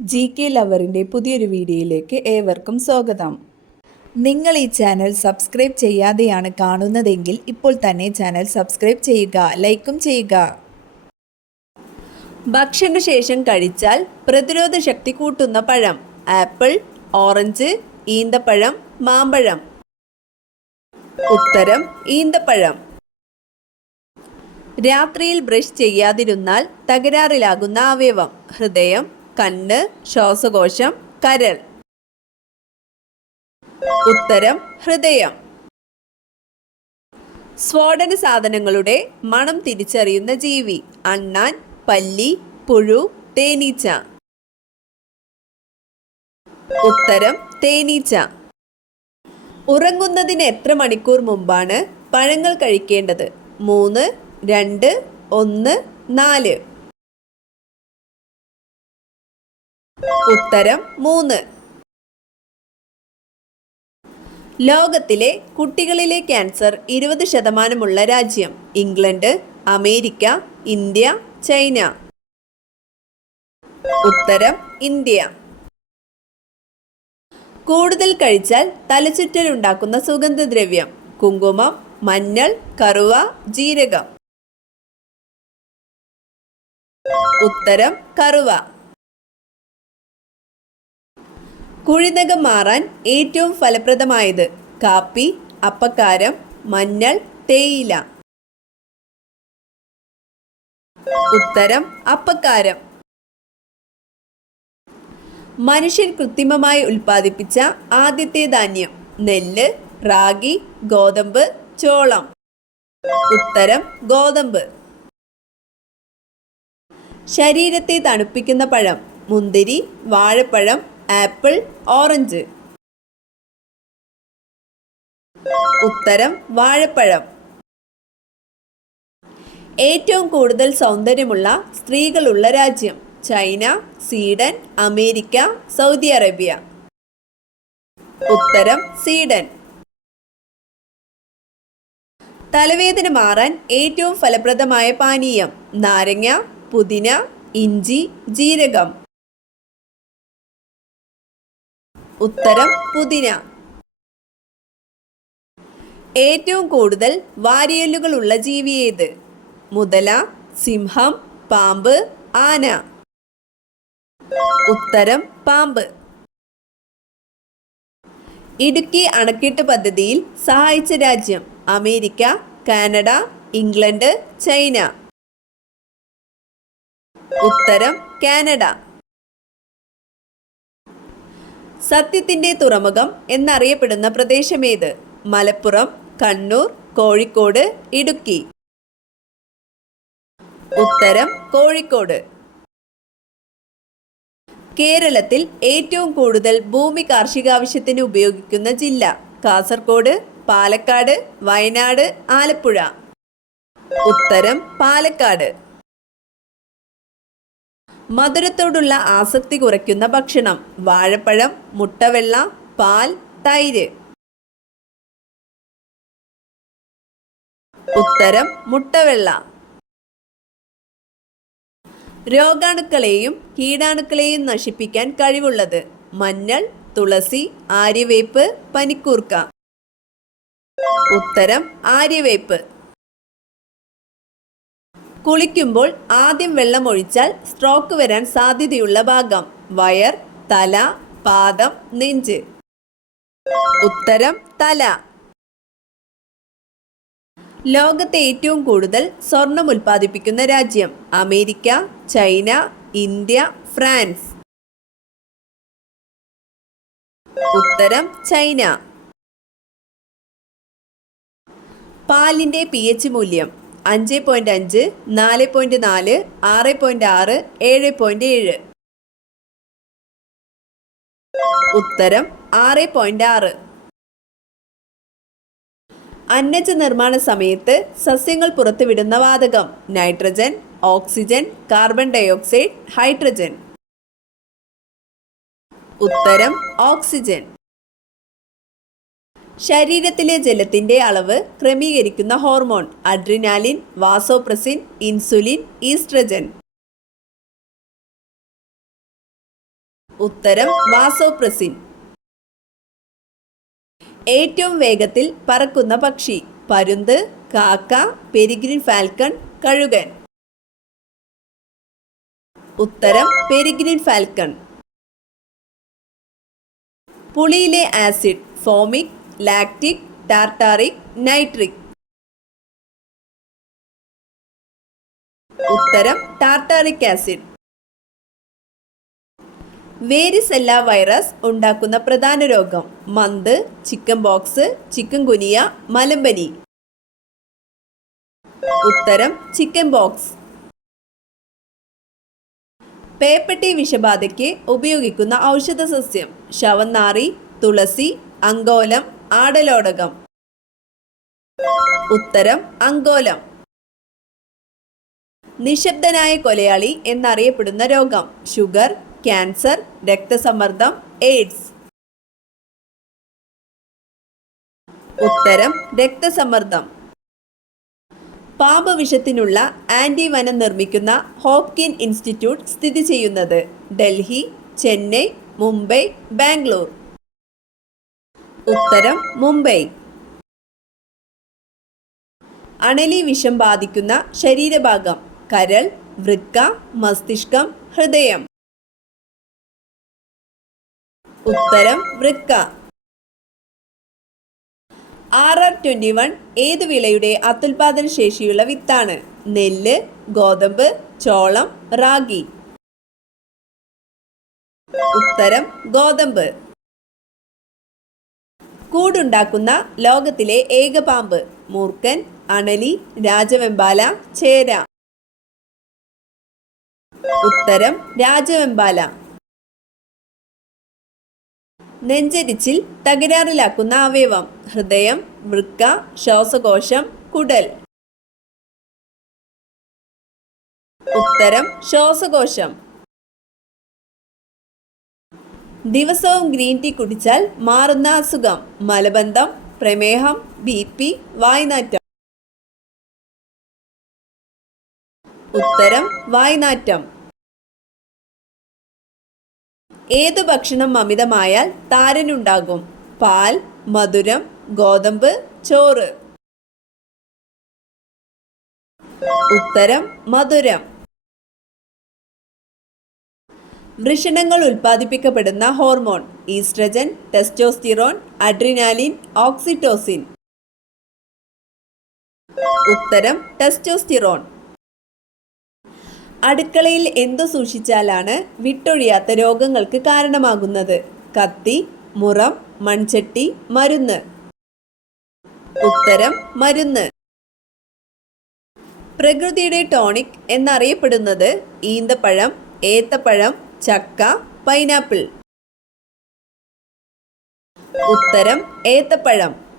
GK ലവറിൻ്റെ പുതിയൊരു വീഡിയോയിലേക്ക് ഏവർക്കും സ്വാഗതം. നിങ്ങൾ ഈ ചാനൽ സബ്സ്ക്രൈബ് ചെയ്യാതെയാണ് കാണുന്നതെങ്കിൽ ഇപ്പോൾ തന്നെ ചാനൽ സബ്സ്ക്രൈബ് ചെയ്യുക, ലൈക്കും ചെയ്യുക. ഭക്ഷണശേഷം കഴിച്ചാൽ പ്രതിരോധ ശക്തി കൂട്ടുന്ന പഴം: ആപ്പിൾ, ഓറഞ്ച്, ഈന്തപ്പഴം, മാമ്പഴം. ഉത്തരം ഈന്തപ്പഴം. രാത്രിയിൽ ബ്രഷ് ചെയ്യാതിരുന്നാൽ തകരാറിലാകുന്ന അവയവം: ഹൃദയം, കണ്ണ്, ശ്വാസകോശം, കരൾ. ഉത്തരം ഹൃദയം. സ്ഫോടന സാധനങ്ങളുടെ മണം തിരിച്ചറിയുന്ന ജീവി: അണ്ണാൻ, പല്ലി, പുഴു, തേനീച്ച. ഉത്തരം തേനീച്ച. ഉറങ്ങുന്നതിന് എത്ര മണിക്കൂർ മുമ്പാണ് പഴങ്ങൾ കഴിക്കേണ്ടത്? 3, 2, 1, 4. ഉത്തരം 3. ലോകത്തിലെ കുട്ടികളിലെ ക്യാൻസർ 20% രാജ്യം: ഇംഗ്ലണ്ട്, അമേരിക്ക, ഇന്ത്യ, ചൈന. ഉത്തരം ഇന്ത്യ. കൂടുതൽ കഴിച്ചാൽ തലചുറ്റലുണ്ടാക്കുന്ന സുഗന്ധദ്രവ്യം: കുങ്കുമം, മഞ്ഞൾ, കറുവ, ജീരകം. ഉത്തരം കറുവ. കുഴിനകം മാറാൻ ഏറ്റവും ഫലപ്രദമായത്: കാപ്പി, അപ്പക്കാരം, മഞ്ഞൾ, തേയില. ഉത്തരം അപ്പക്കാരം. മനുഷ്യൻ കൃത്രിമമായി ഉൽപ്പാദിപ്പിച്ച ആദ്യത്തെ ധാന്യം: നെല്ല്, റാഗി, ഗോതമ്പ്, ചോളം. ഉത്തരം ഗോതമ്പ്. ശരീരത്തെ തണുപ്പിക്കുന്ന പഴം: മുന്തിരി, വാഴപ്പഴം, ആപ്പിൾ, ഓറഞ്ച്. ഉത്തരം വാഴപ്പഴം. ഏറ്റവും കൂടുതൽ സൗന്ദര്യമുള്ള സ്ത്രീകളുള്ള രാജ്യം: China, Sweden, America, Saudi Arabia. ഉത്തരം സ്വീഡൻ. തലവേദന മാറാൻ ഏറ്റവും ഫലപ്രദമായ പാനീയം: നാരങ്ങ, പുതിന, ഇഞ്ചി, ജീരകം. ഉത്തരം പുതിന. ഏറ്റവും കൂടുതൽ വാരിയെല്ലുകളുള്ള ജീവി ഏത്? മുതല, സിംഹം, പാമ്പ്, ആന. ഉത്തരം പാമ്പ്. ഇടുക്കി അണക്കെട്ട് പദ്ധതിയിൽ സഹായിച്ച രാജ്യം: അമേരിക്ക, കാനഡ, ഇംഗ്ലണ്ട്, ചൈന. ഉത്തരം കാനഡ. സത്യത്തിന്റെ തുറമുഖം എന്നറിയപ്പെടുന്ന പ്രദേശമേത്? മലപ്പുറം, കണ്ണൂർ, കോഴിക്കോട്, ഇടുക്കി. ഉത്തരം കോഴിക്കോട്. കേരളത്തിൽ ഏറ്റവും കൂടുതൽ ഭൂമി കാർഷികാവശ്യത്തിന് ഉപയോഗിക്കുന്ന ജില്ല: കാസർഗോഡ്, പാലക്കാട്, വയനാട്, ആലപ്പുഴ. ഉത്തരം പാലക്കാട്. മധുരത്തോടുള്ള ആസക്തി കുറയ്ക്കുന്ന ഭക്ഷണം: വാഴപ്പഴം, മുട്ടവെള്ള, പാൽ, തൈര്. ഉത്തരം മുട്ടവെള്ള. രോഗാണുക്കളെയും കീടാണുക്കളെയും നശിപ്പിക്കാൻ കഴിവുള്ളത്: മഞ്ഞൾ, തുളസി, ആര്യവേപ്പ്, പനിക്കൂർക്ക. ഉത്തരം ആര്യവേപ്പ്. കുളിക്കുമ്പോൾ ആദ്യം വെള്ളം ഒഴിച്ചാൽ സ്ട്രോക്ക് വരാൻ സാധ്യതയുള്ള ഭാഗം: വയർ, തല, പാദം, നെഞ്ച്. ഉത്തരം തല. ലോകത്തെ ഏറ്റവും കൂടുതൽ സ്വർണം ഉൽപ്പാദിപ്പിക്കുന്ന രാജ്യം: അമേരിക്ക, ചൈന, ഇന്ത്യ, ഫ്രാൻസ്. ഉത്തരം ചൈന. പാലിന്റെ pH മൂല്യം: 5.5, 4.4, 6.6, 7.7. ഉത്തരം 6.6. അന്നജ നിർമ്മാണ സമയത്ത് സസ്യങ്ങൾ പുറത്തുവിടുന്ന വാതകം: nitrogen, oxygen, carbon dioxide, hydrogen. ഉത്തരം ഓക്സിജൻ. ശരീരത്തിലെ ജലത്തിന്റെ അളവ് ക്രമീകരിക്കുന്ന hormone: adrenaline, vasopressin, insulin, oestrogen. ഉത്തരം വാസോപ്രസിൻ. ഏറ്റവും വേഗത്തിൽ പറക്കുന്ന പക്ഷി? പരുന്ത്, കാക്ക, പെരിഗ്രിൻ ഫാൽക്കൺ, കഴുകൻ. ഉത്തരം പെരിഗ്രിൻ ഫാൽക്കൺ. പുളിയിലെ acid? Formic, lactic, tartaric, nitric. ഉത്തരം ടാർട്ടാറിക് ആസിഡ്. വേരിസെല്ല വൈറസ് ഉണ്ടാക്കുന്ന പ്രധാന രോഗം? മന്ത്, ചിക്കൻ ബോക്സ്, ചിക്കൻ ഗുനിയ, മലമ്പനി. ഉത്തരം ചിക്കൻ ബോക്സ്. പേപ്പട്ടി വിഷബാധയ്ക്ക് ഉപയോഗിക്കുന്ന ഔഷധ സസ്യം? ശവന്നാറി, തുളസി, അങ്കോലം, ആടലോടകം. ഉത്തരം അങ്കോലം. നിശബ്ദനായ കൊലയാളി എന്നറിയപ്പെടുന്ന രോഗം? ഷുഗർ, ക്യാൻസർ, രക്തസമ്മർദ്ദം, എയ്ഡ്സ്. ഉത്തരം രക്തസമ്മർദ്ദം. പാമ്പ് വിഷത്തിനുള്ള ആന്റിവനം നിർമ്മിക്കുന്ന ഹോപ്കിൻ ഇൻസ്റ്റിറ്റ്യൂട്ട് സ്ഥിതി ചെയ്യുന്നത്? ഡൽഹി, ചെന്നൈ, മുംബൈ, ബാംഗ്ലൂർ. ഉത്തരം മുംബൈ. അണലി വിഷം ബാധിക്കുന്ന ശരീരഭാഗം? കരൾ, വൃക്ക, മസ്തിഷ്കം, ഹൃദയം. ഉത്തരം വൃക്ക. RR21 ഏതു വിളയുടെ അത്യുൽപാദന ശേഷിയുള്ള വിത്താണ്? നെല്ല്, ഗോതമ്പ്, ചോളം, റാഗി. ഉത്തരം ഗോതമ്പ്. കൂടുണ്ടാക്കുന്ന ലോകത്തിലെ ഏക പാമ്പ്? മൂർഖൻ, അണലി, രാജവെമ്പാല, ചേര. ഉത്തരം രാജവെമ്പാല. നെഞ്ചരിച്ചിൽ തകരാറിലാക്കുന്ന അവയവം? ഹൃദയം, വൃക്ക, ശ്വാസകോശം, കുടൽ. ഉത്തരം ശ്വാസകോശം. ദിവസവും ഗ്രീൻ ടീ കുടിച്ചാൽ മാറുന്ന അസുഖം? മലബന്ധം, പ്രമേഹം, BP, വായ്നാറ്റം. ഉത്തരം വായ്നാറ്റം. ഏതു ഭക്ഷണം അമിതമായാൽ താരനുണ്ടാകും? പാൽ, മധുരം, ഗോതമ്പ്, ചോറ്. ഉത്തരം മധുരം. വൃഷണങ്ങൾ ഉൽപ്പാദിപ്പിക്കപ്പെടുന്ന hormone? Oestrogen, testosterone, adrenaline, oxytocin. ഉത്തരം ടെസ്റ്റോസ്റ്റിറോൺ. അടുക്കളയിൽ എന്തു സൂക്ഷിച്ചാലാണ് വിട്ടൊഴിയാത്ത രോഗങ്ങൾക്ക് കാരണമാകുന്നത്? കത്തി, മുറം, മൺചട്ടി, മരുന്ന്. ഉത്തരം മരുന്ന്. പ്രകൃതിയുടെ ടോണിക് എന്നറിയപ്പെടുന്നത്? ഈന്തപ്പഴം, ഏത്തപ്പഴം, ചക്ക, പൈനാപ്പിൾ. ഉത്തരം ഏത്തപ്പഴം.